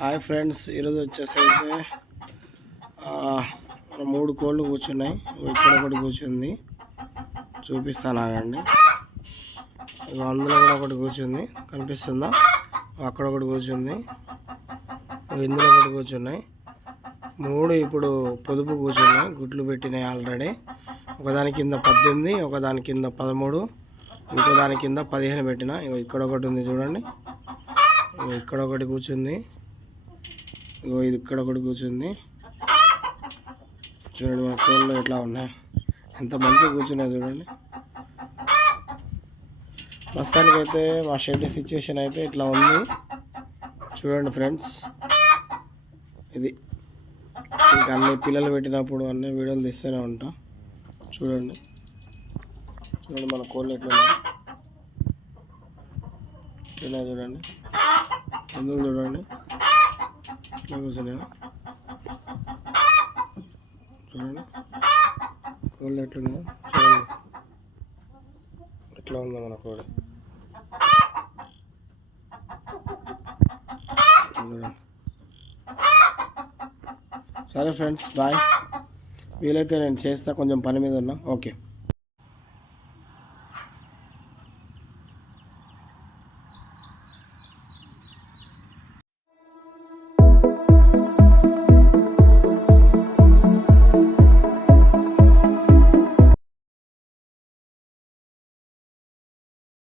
Hi friends, ఈరోజు వచ్చేసైతే మన 3 కోళ్ళు కూర్చున్నాయి. ఇక్కడ ఒకటి కూర్చుంది, చూపిస్తాను ఆగండి. అందులో కూడా ఒకటి కూర్చుంది, కనిపిస్తుందా? అక్కడ ఒకటి కూర్చుంది, ఇందులో ఒకటి కూర్చున్నాయి. 3 ఇప్పుడు పొదుపు కూర్చున్నాయి, గుడ్లు పెట్టినాయి ఆల్రెడీ. ఒకదాని కింద 18, ఒకదాని కింద 13, ఇంకో దాని కింద 15 పెట్టిన. ఇక్కడ ఒకటి ఉంది చూడండి, ఇక్కడ ఒకటి కూర్చుంది, ఇది ఇక్కడ ఒకటి కూర్చుంది. చూడండి మన కోళ్ళు ఎట్లా ఉన్నాయి, ఎంత మంచిగా కూర్చున్నాయి చూడండి. ప్రస్తుతానికైతే మా షెడ్ సిచ్యువేషన్ అయితే ఇట్లా ఉంది చూడండి ఫ్రెండ్స్. ఇది ఇంకా అన్ని పిల్లలు పెట్టినప్పుడు అన్ని వీడియోలు తీస్తూనే ఉంటా. చూడండి మన కోళ్ళు ఎట్లా ఉన్నాయి చూడండి. అందులో చూడండి ఎట్లా కూర్చున్నాయి చూడండి. కోళ్ళు ఎట్లున్నాయో చూడండి, ఎట్లా ఉందో మన కోడి చూడండి. సరే ఫ్రెండ్స్, బాయ్. వీలైతే నేను చేస్తా, కొంచెం పని మీద ఉన్నా. ఓకే.